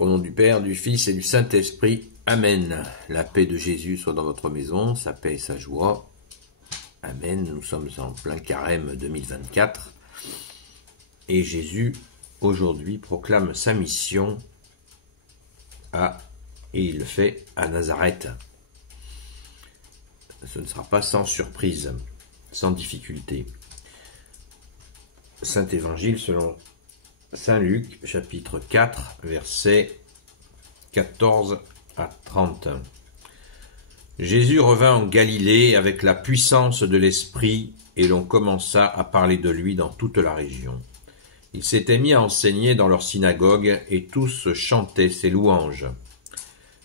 Au nom du Père, du Fils et du Saint-Esprit. Amen. La paix de Jésus soit dans votre maison, sa paix et sa joie. Amen. Nous sommes en plein carême 2024. Et Jésus, aujourd'hui, proclame sa mission et il le fait à Nazareth. Ce ne sera pas sans surprise, sans difficulté. Saint Évangile selon Saint Luc, chapitre 4, versets 14 à 30. Jésus revint en Galilée avec la puissance de l'Esprit, et l'on commença à parler de lui dans toute la région. Il s'était mis à enseigner dans leur synagogue, et tous chantaient ses louanges.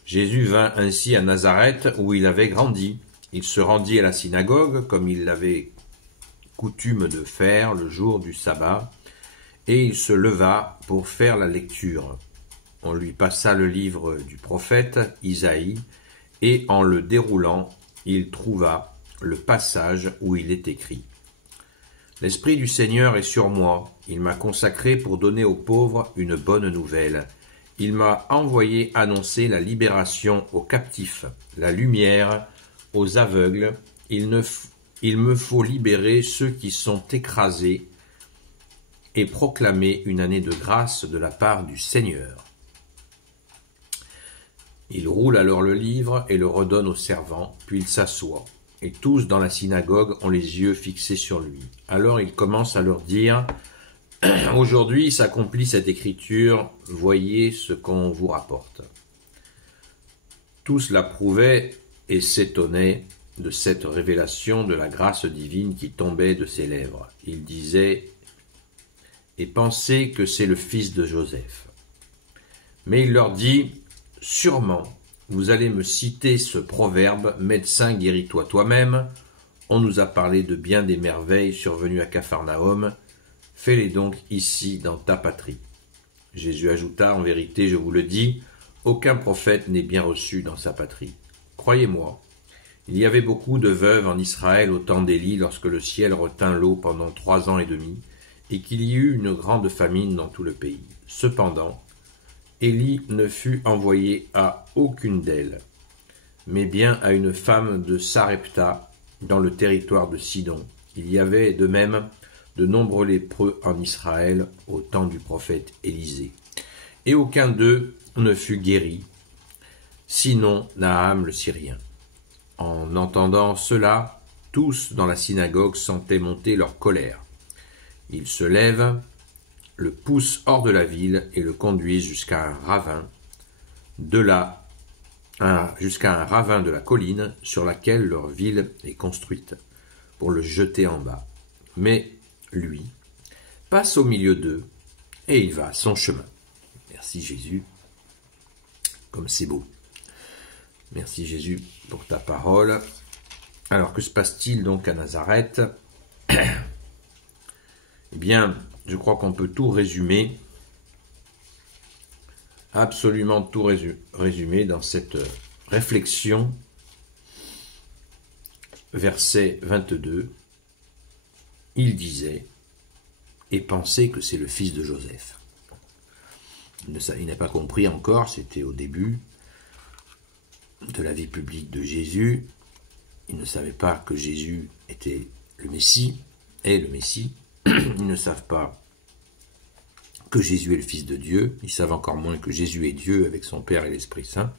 Jésus vint ainsi à Nazareth, où il avait grandi. Il se rendit à la synagogue, comme il l'avait coutume de faire le jour du sabbat, et il se leva pour faire la lecture. On lui passa le livre du prophète Isaïe, et en le déroulant, il trouva le passage où il est écrit « L'Esprit du Seigneur est sur moi, il m'a consacré pour donner aux pauvres une bonne nouvelle. Il m'a envoyé annoncer la libération aux captifs, la lumière aux aveugles. Il me faut libérer ceux qui sont écrasés et proclamer une année de grâce de la part du Seigneur. » Il roule alors le livre et le redonne au servant, puis il s'assoit. Et tous dans la synagogue ont les yeux fixés sur lui. Alors il commence à leur dire « Aujourd'hui s'accomplit cette écriture, voyez ce qu'on vous rapporte. » Tous l'approuvaient et s'étonnaient de cette révélation de la grâce divine qui tombait de ses lèvres. Il disait et pensaient que c'est le fils de Joseph. Mais il leur dit « Sûrement, vous allez me citer ce proverbe « Médecin, guéris-toi toi-même ». On nous a parlé de bien des merveilles survenues à Capharnaüm. Fais-les donc ici dans ta patrie. Jésus ajouta « En vérité, je vous le dis, aucun prophète n'est bien reçu dans sa patrie. Croyez-moi, il y avait beaucoup de veuves en Israël au temps d'Élie lorsque le ciel retint l'eau pendant 3 ans et demi, et qu'il y eut une grande famine dans tout le pays. Cependant, Élie ne fut envoyé à aucune d'elles, mais bien à une femme de Sarepta, dans le territoire de Sidon. Il y avait de même de nombreux lépreux en Israël au temps du prophète Élisée. Et aucun d'eux ne fut guéri, sinon Naham le Syrien. En entendant cela, tous dans la synagogue sentaient monter leur colère. Ils se lèvent, le poussent hors de la ville et le conduisent jusqu'à un ravin, jusqu'à un ravin de la colline sur laquelle leur ville est construite, pour le jeter en bas. Mais lui passe au milieu d'eux et il va à son chemin. Merci Jésus, comme c'est beau. Merci Jésus pour ta parole. Alors que se passe-t-il donc à Nazareth ? Eh bien, je crois qu'on peut tout résumer, absolument tout résumer dans cette réflexion. Verset 22, il disait et pensait que c'est le fils de Joseph. Il n'a pas compris encore, c'était au début de la vie publique de Jésus. Il ne savait pas que Jésus était le Messie, est le Messie. Ils ne savent pas que Jésus est le Fils de Dieu. Ils savent encore moins que Jésus est Dieu avec son Père et l'Esprit Saint,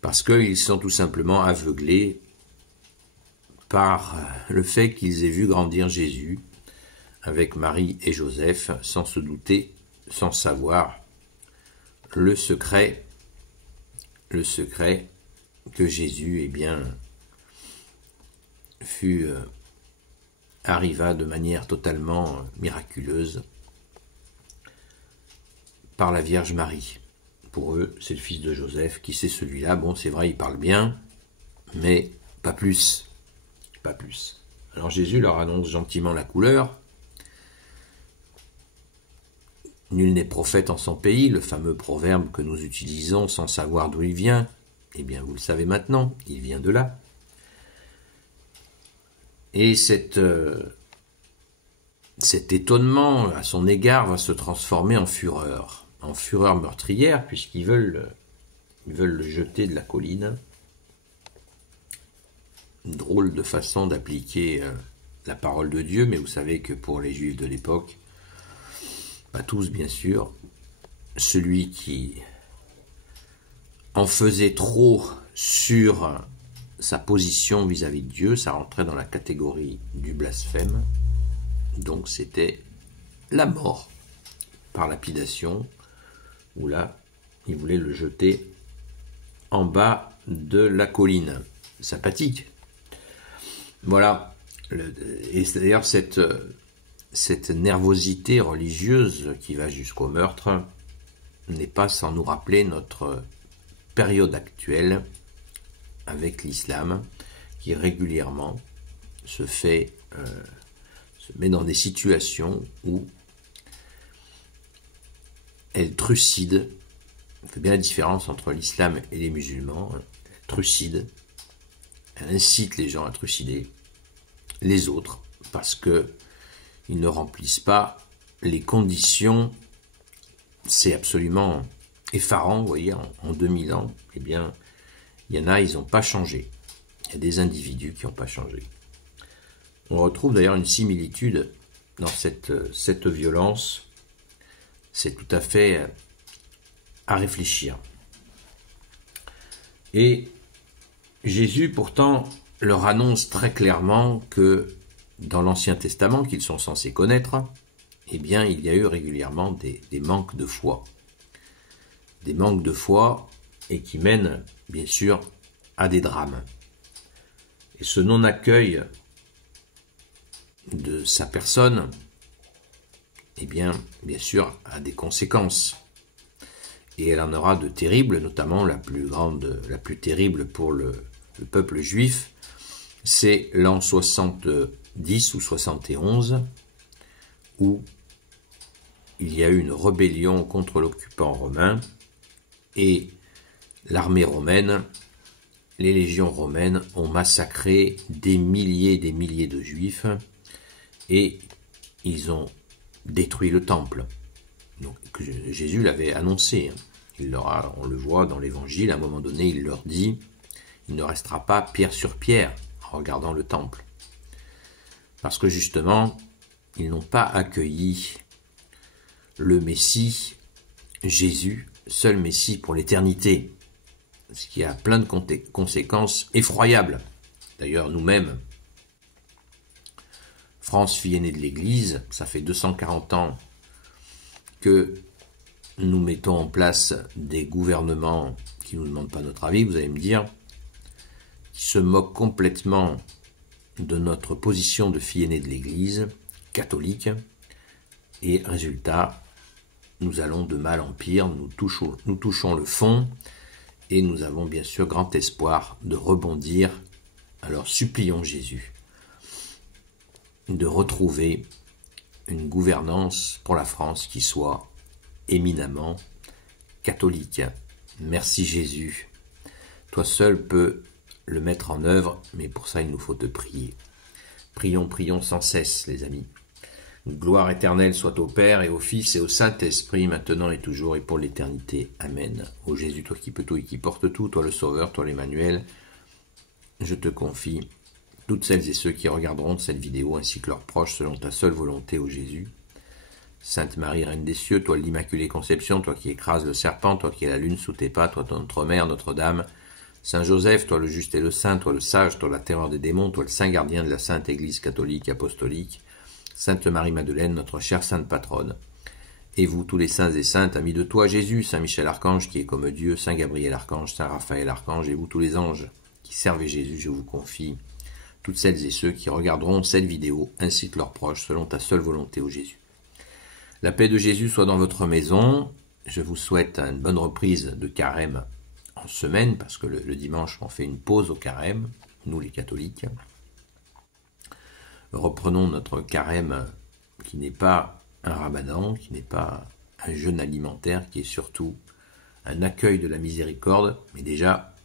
parce qu'ils sont tout simplement aveuglés par le fait qu'ils aient vu grandir Jésus avec Marie et Joseph, sans se douter, sans savoir le secret que Jésus, eh bien, arriva de manière totalement miraculeuse par la Vierge Marie. Pour eux, c'est le fils de Joseph. Qui c'est celui-là ? Bon, c'est vrai, il parle bien, mais pas plus. Pas plus. Alors Jésus leur annonce gentiment la couleur. Nul n'est prophète en son pays, le fameux proverbe que nous utilisons sans savoir d'où il vient. Eh bien, vous le savez maintenant, il vient de là. Et cet étonnement à son égard va se transformer en fureur. en fureur meurtrière, puisqu'ils veulent le jeter de la colline. Une drôle de façon d'appliquer la parole de Dieu, mais vous savez que pour les Juifs de l'époque, pas tous bien sûr, celui qui en faisait trop sur sa position vis-à-vis de Dieu, ça rentrait dans la catégorie du blasphème, donc c'était la mort par lapidation, où là, il voulait le jeter en bas de la colline. Sympathique. Voilà. Et d'ailleurs, cette nervosité religieuse qui va jusqu'au meurtre n'est pas sans nous rappeler notre période actuelle avec l'islam, qui régulièrement se met dans des situations où elle trucide. On fait bien la différence entre l'islam et les musulmans. Elle trucide. Elle incite les gens à trucider les autres parce que ils ne remplissent pas les conditions. C'est absolument effarant, vous voyez, en 2000 ans, eh bien, il y en a, ils n'ont pas changé. Il y a des individus qui n'ont pas changé. On retrouve d'ailleurs une similitude dans cette violence. C'est tout à fait à réfléchir. Et Jésus, pourtant, leur annonce très clairement que dans l'Ancien Testament, qu'ils sont censés connaître, eh bien, il y a eu régulièrement des manques de foi. Des manques de foi et qui mènent, bien sûr, à des drames. Et ce non-accueil de sa personne, eh bien sûr, a des conséquences. Et elle en aura de terribles, notamment la plus terrible pour le peuple juif, c'est l'an 70 ou 71, où il y a eu une rébellion contre l'occupant romain, et l'armée romaine, les légions romaines ont massacré des milliers de juifs, et ils ont détruit le temple. Donc, Jésus l'avait annoncé. On le voit dans l'évangile, à un moment donné, il leur dit, il ne restera pas pierre sur pierre en regardant le temple. Parce que justement, ils n'ont pas accueilli le Messie, Jésus, seul Messie pour l'éternité. Ce qui a plein de conséquences effroyables. D'ailleurs, nous-mêmes, France, fille aînée de l'Église, ça fait 240 ans que nous mettons en place des gouvernements qui ne nous demandent pas notre avis, vous allez me dire, qui se moquent complètement de notre position de fille aînée de l'Église catholique, et résultat, nous allons de mal en pire, nous touchons le fond, et nous avons bien sûr grand espoir de rebondir. Alors supplions Jésus de retrouver une gouvernance pour la France qui soit éminemment catholique. Merci Jésus. Toi seul peux le mettre en œuvre, mais pour ça il nous faut te prier. Prions sans cesse, les amis. Gloire éternelle soit au Père et au Fils et au Saint-Esprit, maintenant et toujours et pour l'éternité. Amen. Ô Jésus, toi qui peux tout et qui porte tout, toi le Sauveur, toi l'Emmanuel, je te confie toutes celles et ceux qui regarderont cette vidéo, ainsi que leurs proches, selon ta seule volonté, ô Jésus. Sainte Marie, Reine des cieux, toi l'Immaculée Conception, toi qui écrases le serpent, toi qui es la lune sous tes pas, toi notre Mère, Notre-Dame, Saint Joseph, toi le juste et le saint, toi le sage, toi la terreur des démons, toi le saint gardien de la Sainte Église catholique apostolique, Sainte Marie-Madeleine, notre chère sainte patronne. Et vous, tous les saints et saintes, amis de toi, Jésus, Saint Michel Archange, qui est comme Dieu, Saint Gabriel Archange, Saint Raphaël Archange, et vous, tous les anges qui servent Jésus, je vous confie toutes celles et ceux qui regarderont cette vidéo, ainsi que leurs proches, selon ta seule volonté, ô Jésus. La paix de Jésus soit dans votre maison. Je vous souhaite une bonne reprise de carême en semaine, parce que le dimanche, on fait une pause au carême, nous les catholiques. Reprenons notre carême qui n'est pas un ramadan, qui n'est pas un jeûne alimentaire, qui est surtout un accueil de la miséricorde. Mais déjà,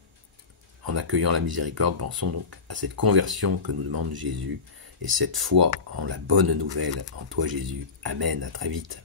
en accueillant la miséricorde, pensons donc à cette conversion que nous demande Jésus et cette foi en la bonne nouvelle en toi Jésus. Amen, à très vite.